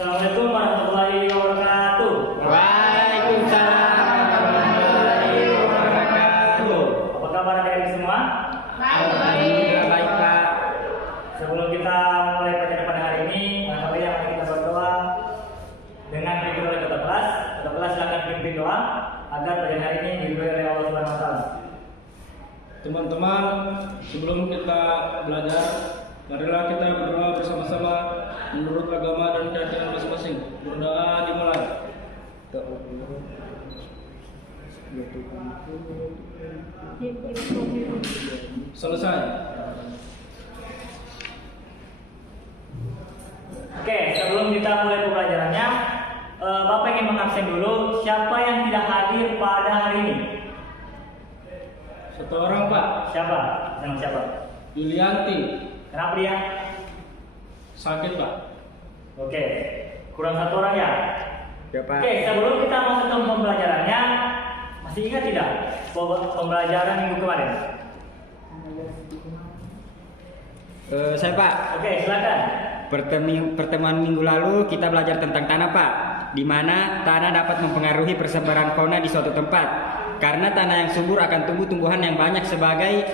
Assalamualaikum warahmatullahi wabarakatuh. Waalaikumsalam warahmatullahi wabarakatuh. Apa kabar adik-adik semua? Alhamdulillah baik Pak. Sebelum kita mulai pelajaran pada hari ini, mari kita berdoa dengan pimpin oleh ketua kelas. Ketua kelas silakan pimpin doa agar pelajaran hari ini diberkahi oleh Allah Subhanahu Wa Taala. Teman-teman, sebelum kita belajar, marilah kita berdoa bersama-sama menurut agama dan keyakinan masing-masing. Berdoa dimulai. Selesai. Oke, sebelum kita mulai pembelajarannya, Bapak ingin mengabsen dulu siapa yang tidak hadir pada hari ini. Satu orang Pak, Siapa? Nama siapa? Yulianti, Kenapa dia? sakit Pak. Oke, kurang satu orang ya. Ya Pak. Oke, sebelum kita masuk ke pembelajarannya, masih ingat tidak pembelajaran minggu kemarin? Saya Pak. Oke, silakan. Pertemuan minggu lalu kita belajar tentang tanah Pak, di mana tanah dapat mempengaruhi persebaran fauna di suatu tempat. Karena tanah yang subur akan tumbuh tumbuhan yang banyak sebagai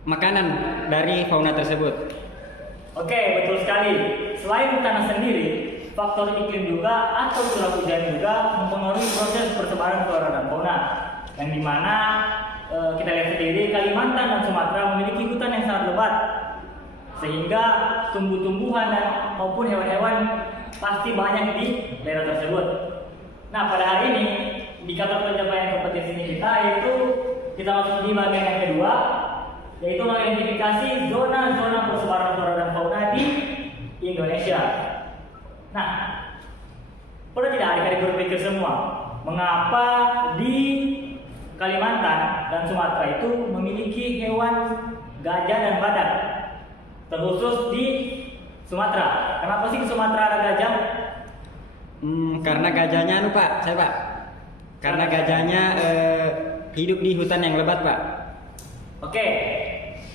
makanan dari fauna tersebut. Oke, betul sekali. Selain tanah sendiri, faktor iklim juga atau curah hujan juga mempengaruhi proses persebaran flora dan fauna. Yang dimana kita lihat sendiri Kalimantan dan Sumatera memiliki hutan yang sangat lebat, sehingga tumbuh-tumbuhan dan maupun hewan-hewan pasti banyak di daerah tersebut. Nah, pada hari ini indikator pencapaian kompetensi kita yaitu kita masuk di bagian yang kedua, yaitu mengidentifikasi zona-zona persebaran flora dan fauna di Indonesia. Nah, pernah tidak adik-adik berpikir semua, mengapa di Kalimantan dan Sumatera itu memiliki hewan gajah dan badak? Terkhusus di Sumatera. Kenapa sih di Sumatera ada gajah? Karena gajahnya Pak, saya Pak. Karena gajahnya hidup di hutan yang lebat Pak. Oke.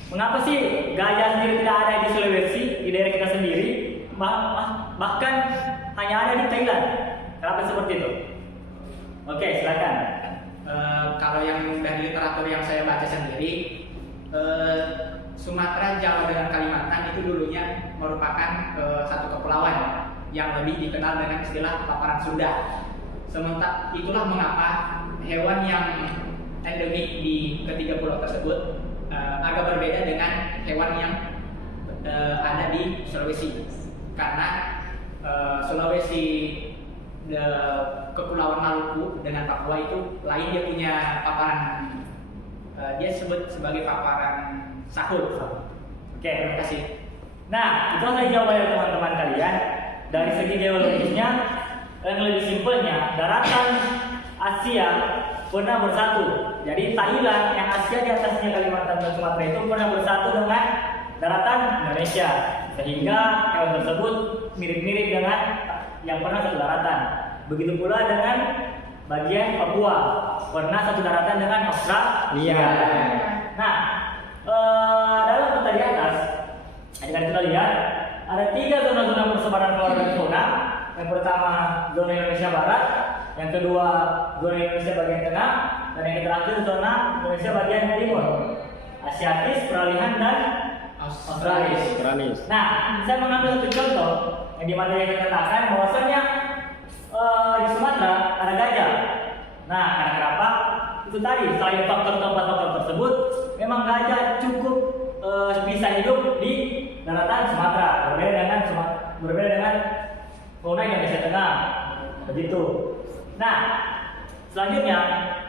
Mengapa sih gajah sendiri tidak ada di Sulawesi, di daerah kita sendiri? Bahkan hanya ada di Thailand. Kenapa seperti itu? Oke, silakan. Kalau yang dari literatur yang saya baca sendiri, Sumatera, Jawa dengan Kalimantan itu dulunya merupakan satu kepulauan yang lebih dikenal dengan istilah paparan Sunda. Sementara itulah mengapa hewan yang endemik di ketiga pulau tersebut agak berbeda dengan hewan yang ada di Sulawesi. Karena Sulawesi, Kepulauan Maluku dengan Papua itu lain, dia punya paparan, dia sebut sebagai paparan sahul. Oke, terima kasih. Nah, itu saya jawab ya teman-teman kalian. Dari segi geologisnya, yang lebih simpelnya, daratan Asia pernah bersatu. Jadi Thailand yang Asia di atasnya Kalimantan dan Sumatera itu pernah bersatu dengan daratan Indonesia, sehingga hewan tersebut mirip-mirip dengan yang pernah satu daratan. Begitu pula dengan bagian Papua, pernah satu daratan dengan Australia. Nah, dalam peta di atas, adik-adik kita lihat ada 3 zona-zona persebaran flora dan fauna. Yang pertama zona Indonesia Barat, yang kedua zona Indonesia bagian tengah, dan yang terakhir zona Indonesia bagian timur, Asiatis, Peralihan, dan Australis. Nah, saya mengambil satu contoh yang di mana saya katakan bahwasanya di Sumatera ada gajah. Nah, karena kenapa? Itu tadi, selain faktor-faktor tersebut, memang gajah cukup bisa hidup di daratan Sumatera, berbeda dengan fauna Indonesia Tengah. Begitu. Nah, selanjutnya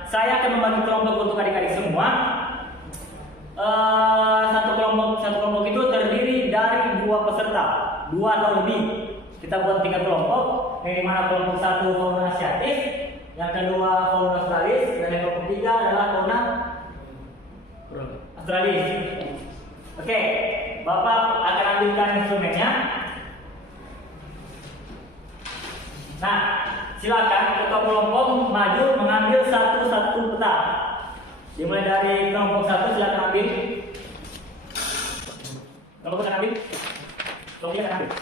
saya akan membagi kelompok untuk adik-adik semua. Satu kelompok itu terdiri dari 2 peserta, 2 atau lebih. Kita buat 3 kelompok, yang dimana kelompok 1 fauna Asiatis, yang kedua fauna Australis, dan yang kelompok 3 adalah fauna Australis. Oke, Bapak akan ambilkan instrumennya. Nah, silakan ketua kelompok maju mengambil satu-satu peta. Dimulai dari kelompok 1, silakan ambil. Kelompok 1 ambil. Kemudian ambil.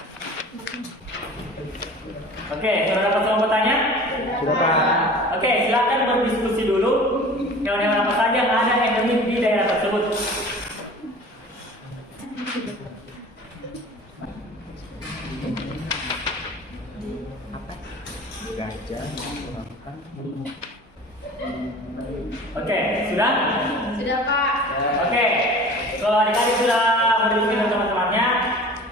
Oke, sudah dapat semua bertanya? Sudah Pak. Oke, silakan berdiskusi dulu. Hewan-hewan apa saja yang ada endemik di daerah tersebut? Gajah. Oke, sudah? Sudah Pak. Oke, kalau adik-adik sudah berdiskusi dengan teman-temannya,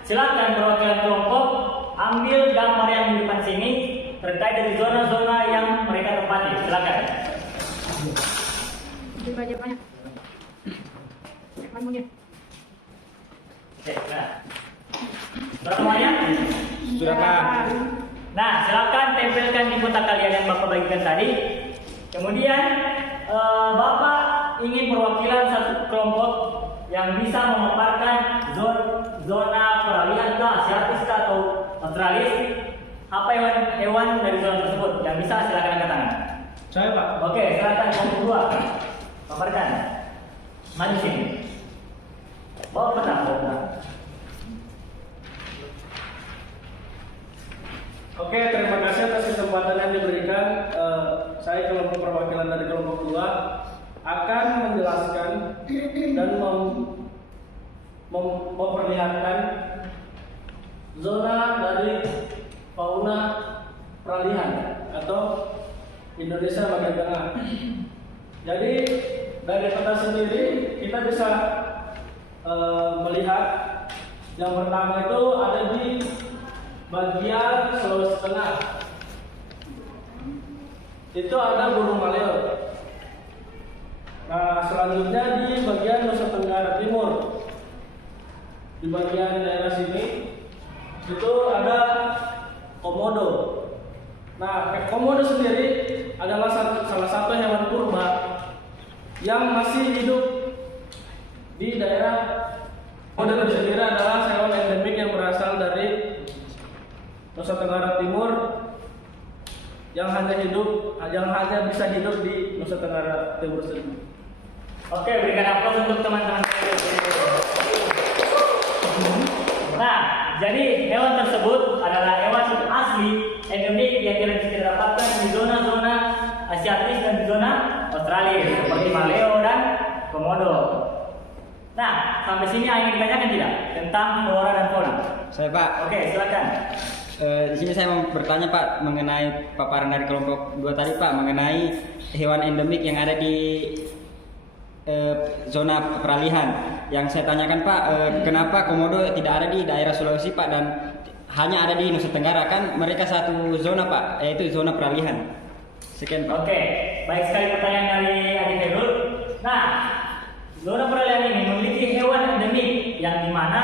silakan perwakilan kelompok ambil gambar yang di depan sini terkait dari zona-zona yang mereka tempati. Silakan. Coba aja banyak. Mamunya. Oke, nah. Sudah semuanya? Sudah Pak. Nah, silakan tempelkan di kotak kalian yang Bapak bagikan tadi. Kemudian Bapak ingin perwakilan satu kelompok yang bisa memaparkan zona peralihan ke Asiatis atau Australis. Apa hewan dari zona tersebut yang bisa silakan angkat tangan. Saya Pak. Oke, silakan kelompok dua paparkan. Maju sini. Bawa peta. Oke, terima kasih atas kesempatan yang diberikan. Saya kelompok perwakilan dari kelompok 2 akan menjelaskan dan memperlihatkan zona dari fauna peralihan atau Indonesia bagian tengah. Jadi dari peta sendiri kita bisa melihat yang pertama itu ada di bagian Sulawesi Tengah. Itu ada burung maleo. Nah, selanjutnya di bagian Nusa Tenggara Timur. Di bagian daerah sini itu ada komodo. Nah, komodo sendiri adalah salah satu hewan purba yang masih hidup di daerah. Komodo itu sendiri adalah hewan endemik yang berasal dari Nusa Tenggara Timur yang hanya bisa hidup di Nusa Tenggara Timur sendiri. Oke, berikan aplaus untuk teman-teman. Nah, jadi hewan tersebut adalah hewan asli endemik yang tidak bisa didapatkan di zona-zona Asiatis dan di zona Australia seperti maleo dan komodo. Nah, sampai sini ingin ditanyakan tidak tentang flora dan fauna? Saya Pak. Oke, silakan. Di sini saya mau bertanya Pak mengenai paparan dari kelompok 2 tadi Pak mengenai hewan endemik yang ada di zona peralihan. Yang saya tanyakan Pak, kenapa komodo tidak ada di daerah Sulawesi Pak dan hanya ada di Nusa Tenggara, kan mereka satu zona Pak, yaitu zona peralihan. Sekian Pak. Oke, baik sekali pertanyaan dari Adik Febul. Nah, zona peralihan ini memiliki hewan endemik yang dimana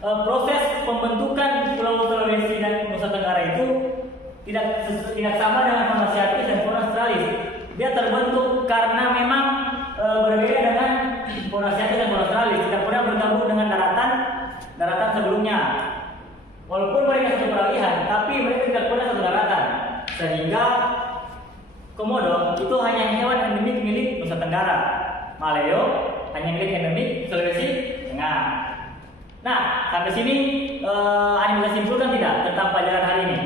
proses pembentukan Pulau Sulawesi dan Nusa Tenggara itu tidak sama dengan fauna Asiatis dan fauna Australis. Dia terbentuk karena memang berbeda dengan fauna Asiatis dan fauna Australis. Tidak pernah bergabung dengan daratan sebelumnya. Walaupun mereka satu peralihan, tapi mereka tidak pernah satu daratan. Sehingga komodo itu hanya hewan endemik milik Nusa Tenggara. Maleo hanya milik endemik Sulawesi Tengah. Nah, sampai sini Anda bisa simpulkan tidak tentang pelajaran hari ini?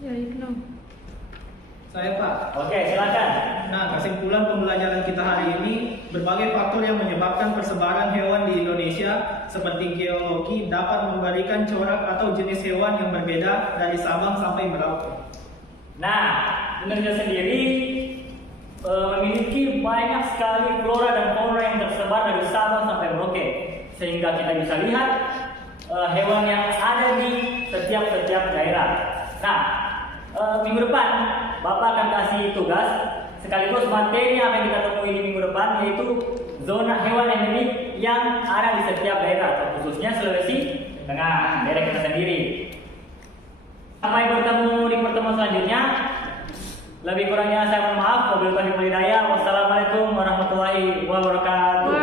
Ya, Ibnu. Saya Pak. Oke, silakan. Nah, kesimpulan pembelajaran kita hari ini, berbagai faktor yang menyebabkan persebaran hewan di Indonesia seperti geologi dapat memberikan corak atau jenis hewan yang berbeda dari Sabang sampai Merauke. Nah, Indonesia sendiri memiliki banyak sekali flora dan fauna yang tersebar dari Sabang sampai Merauke, sehingga kita bisa lihat hewan yang ada di setiap daerah. Nah, minggu depan Bapak akan kasih tugas sekaligus materi yang akan kita temui di minggu depan, yaitu zona hewan endemik yang ada di setiap daerah, khususnya Sulawesi Tengah, daerah kita sendiri. Sampai bertemu di pertemuan selanjutnya. Lebih kurangnya saya mohon maaf. Wabillahi taufiq wal hidayah. Wassalamualaikum warahmatullahi wabarakatuh.